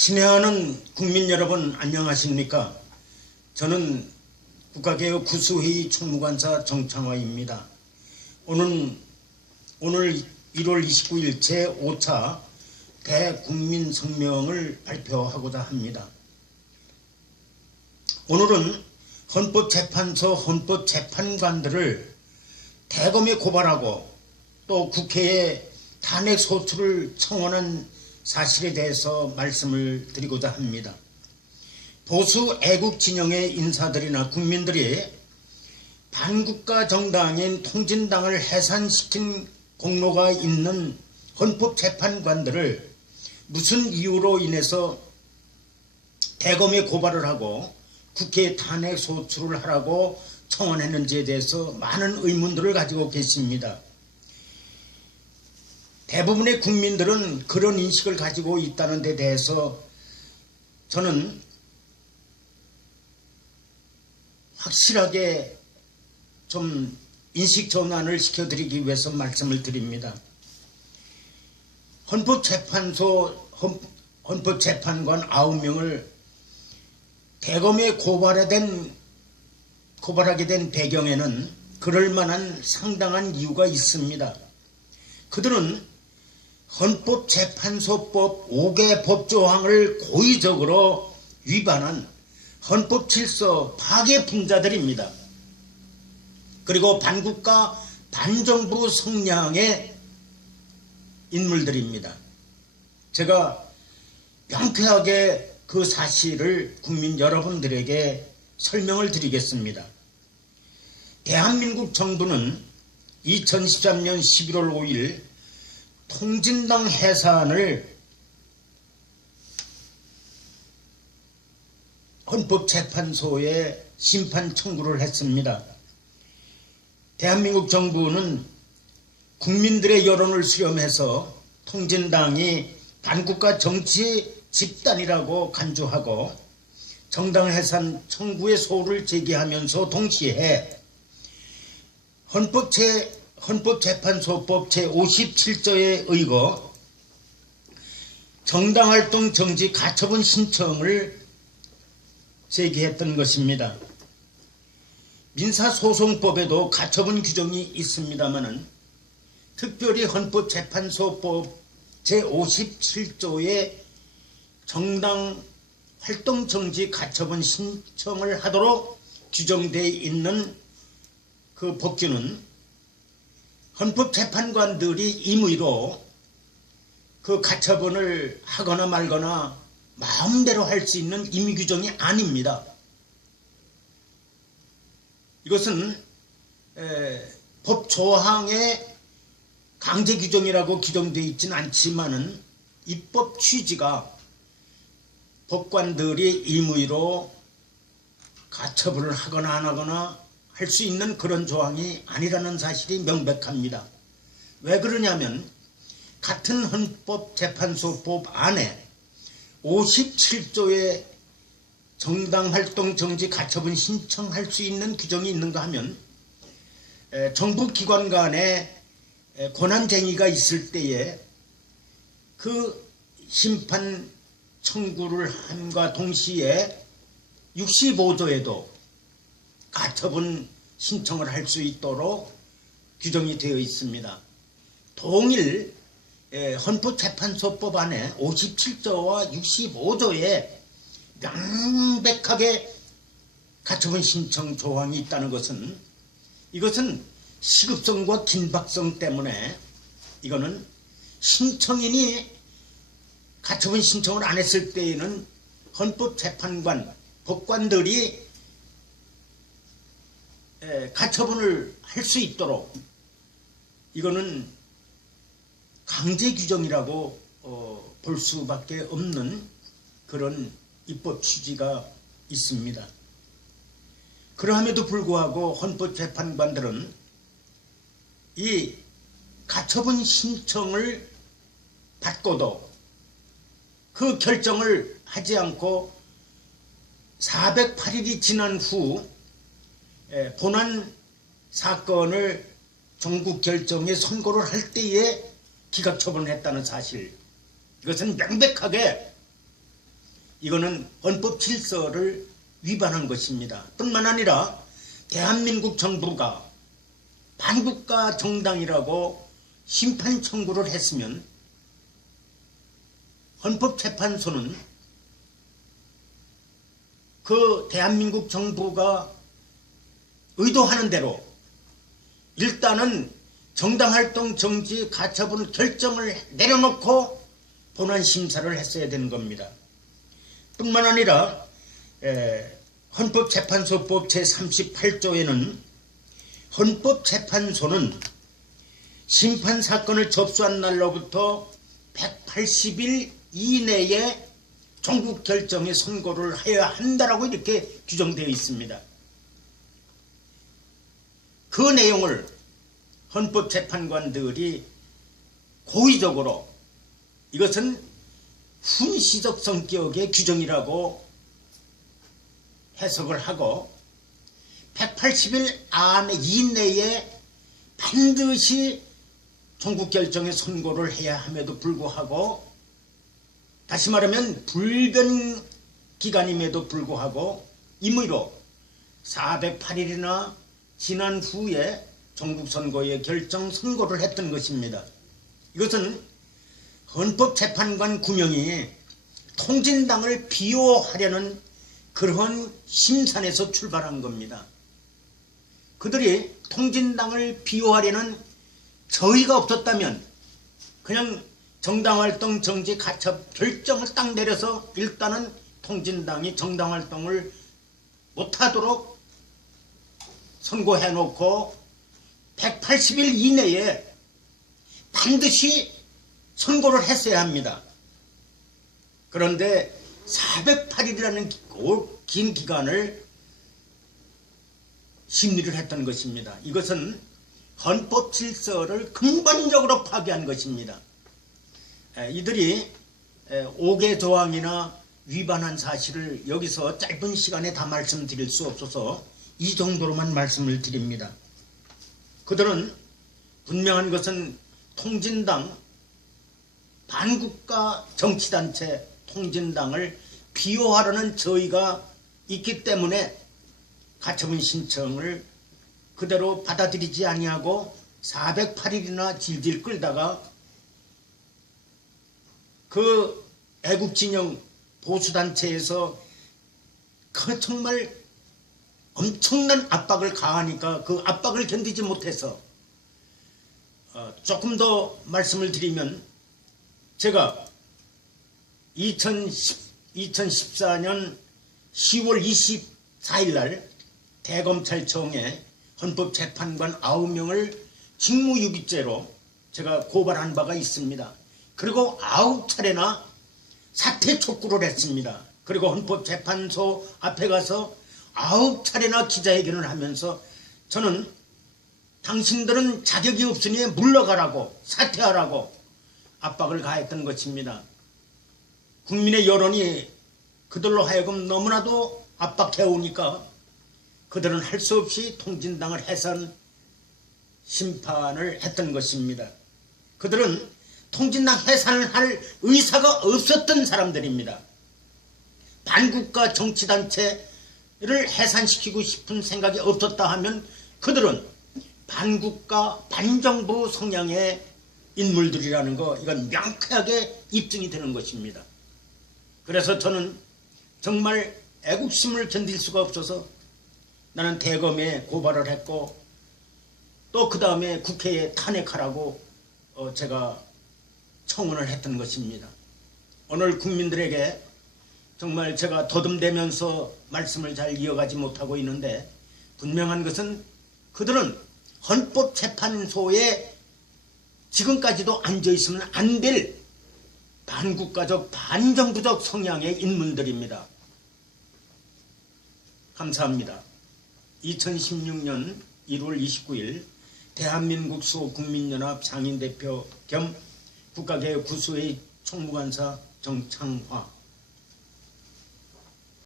친애하는 국민 여러분 안녕하십니까? 저는 국가개혁 구수회의 총무관사 정창화입니다. 오늘 1월 29일 제5차 대국민성명을 발표하고자 합니다. 오늘은 헌법재판소 헌법재판관들을 대검에 고발하고 또 국회에 탄핵소추를 청원한 사실에 대해서 말씀을 드리고자 합니다. 보수 애국 진영의 인사들이나 국민들이 반국가 정당인 통진당을 해산시킨 공로가 있는 헌법재판관들을 무슨 이유로 인해서 대검에 고발을 하고 국회에 탄핵소추를 하라고 청원했는지에 대해서 많은 의문들을 가지고 계십니다. 대부분의 국민들은 그런 인식을 가지고 있다는 데 대해서 저는 확실하게 좀 인식 전환을 시켜드리기 위해서 말씀을 드립니다. 헌법재판관 9명을 대검에 고발하게 된 배경에는 그럴 만한 상당한 이유가 있습니다. 그들은 헌법재판소법 5개 법조항을 고의적으로 위반한 헌법질서 파괴 분자들입니다. 그리고 반국가 반정부 성향의 인물들입니다. 제가 명쾌하게 그 사실을 국민 여러분들에게 설명을 드리겠습니다. 대한민국 정부는 2013년 11월 5일 통진당 해산을 헌법재판소에 심판 청구를 했습니다. 대한민국 정부는 국민들의 여론을 수렴해서 통진당이 반국가 정치 집단이라고 간주하고 정당 해산 청구의 소를 제기하면서 동시에 헌법재판소법 제57조에 의거 정당활동 정지 가처분 신청을 제기했던 것입니다. 민사소송법에도 가처분 규정이 있습니다만 특별히 헌법재판소법 제57조에 정당활동 정지 가처분 신청을 하도록 규정되어 있는 그 법규는 헌법재판관들이 임의로 그 가처분을 하거나 말거나 마음대로 할 수 있는 임의 규정이 아닙니다. 이것은 법 조항의 강제 규정이라고 규정되어 있지는 않지만은 입법 취지가 법관들이 임의로 가처분을 하거나 안 하거나 할 수 있는 그런 조항이 아니라는 사실이 명백합니다. 왜 그러냐면 같은 헌법재판소법 안에 57조에 정당활동 정지 가처분 신청할 수 있는 규정이 있는가 하면 정부기관 간에 권한쟁의가 있을 때에 그 심판 청구를 함과 동시에 65조에도 가처분 신청을 할 수 있도록 규정이 되어 있습니다. 동일 헌법재판소법 안에 57조와 65조에 명백하게 가처분 신청 조항이 있다는 것은 이것은 시급성과 긴박성 때문에 이거는 신청인이 가처분 신청을 안 했을 때에는 헌법재판관, 법관들이 가처분을 할 수 있도록 이거는 강제 규정이라고 볼 수밖에 없는 그런 입법 취지가 있습니다. 그러함에도 불구하고 헌법재판관들은 이 가처분 신청을 받고도 그 결정을 하지 않고 408일이 지난 후 본안 사건을 종국결정에 선고를 할 때에 기각처분을 했다는 사실, 이것은 명백하게 이거는 헌법 질서를 위반한 것입니다. 뿐만 아니라 대한민국 정부가 반국가 정당이라고 심판 청구를 했으면 헌법재판소는 그 대한민국 정부가 의도하는 대로 일단은 정당활동 정지 가처분 결정을 내려놓고 본안심사를 했어야 되는 겁니다. 뿐만 아니라 헌법재판소법 제38조에는 헌법재판소는 심판사건을 접수한 날로부터 180일 이내에 종국 결정에 선고를 해야 한다라고 이렇게 규정되어 있습니다. 그 내용을 헌법재판관들이 고의적으로 이것은 훈시적 성격의 규정이라고 해석을 하고 180일 안에 이내에 반드시 종국결정에 선고를 해야 함에도 불구하고, 다시 말하면 불변 기간임에도 불구하고 임의로 408일이나 지난 후에 종국선고의 결정 선고를 했던 것입니다. 이것은 헌법재판관 9명이 통진당을 비호하려는 그런 심산에서 출발한 겁니다. 그들이 통진당을 비호하려는 저의가 없었다면 그냥 정당활동 정지 가처 결정을 딱 내려서 일단은 통진당이 정당활동을 못하도록 선고해놓고 180일 이내에 반드시 선고를 했어야 합니다. 그런데 408일이라는 긴 기간을 심리를 했던 것입니다. 이것은 헌법 질서를 근본적으로 파괴한 것입니다. 이들이 5개 조항이나 위반한 사실을 여기서 짧은 시간에 다 말씀드릴 수 없어서 이 정도로만 말씀을 드립니다. 그들은 분명한 것은 통진당, 반국가 정치단체 통진당을 비호하려는 저의가 있기 때문에 가처분 신청을 그대로 받아들이지 아니하고 408일이나 질질 끌다가 그 애국진영 보수단체에서 그 정말 엄청난 압박을 가하니까 그 압박을 견디지 못해서 조금 더 말씀을 드리면, 제가 2014년 10월 24일 날 대검찰청에 헌법재판관 9명을 직무유기죄로 제가 고발한 바가 있습니다. 그리고 9차례나 사퇴 촉구를 했습니다. 그리고 헌법재판소 앞에 가서 9차례나 기자회견을 하면서 저는 당신들은 자격이 없으니 물러가라고, 사퇴하라고 압박을 가했던 것입니다. 국민의 여론이 그들로 하여금 너무나도 압박해오니까 그들은 할 수 없이 통진당을 해산 심판을 했던 것입니다. 그들은 통진당 해산을 할 의사가 없었던 사람들입니다. 반국가 정치단체를 해산시키고 싶은 생각이 없었다 하면 그들은 반국가 반정부 성향의 인물들이라는 거, 이건 명쾌하게 입증이 되는 것입니다. 그래서 저는 정말 애국심을 견딜 수가 없어서 나는 대검에 고발을 했고, 또 그 다음에 국회에 탄핵하라고 제가 청원을 했던 것입니다. 오늘 국민들에게 정말 제가 더듬대면서 말씀을 잘 이어가지 못하고 있는데, 분명한 것은 그들은 헌법재판소에 지금까지도 앉아있으면 안 될 반국가적 반정부적 성향의 인물들입니다. 감사합니다. 2016년 1월 29일 대한민국 수호국민연합 상임대표 겸 국가개혁구수회의 총무관사 정창화.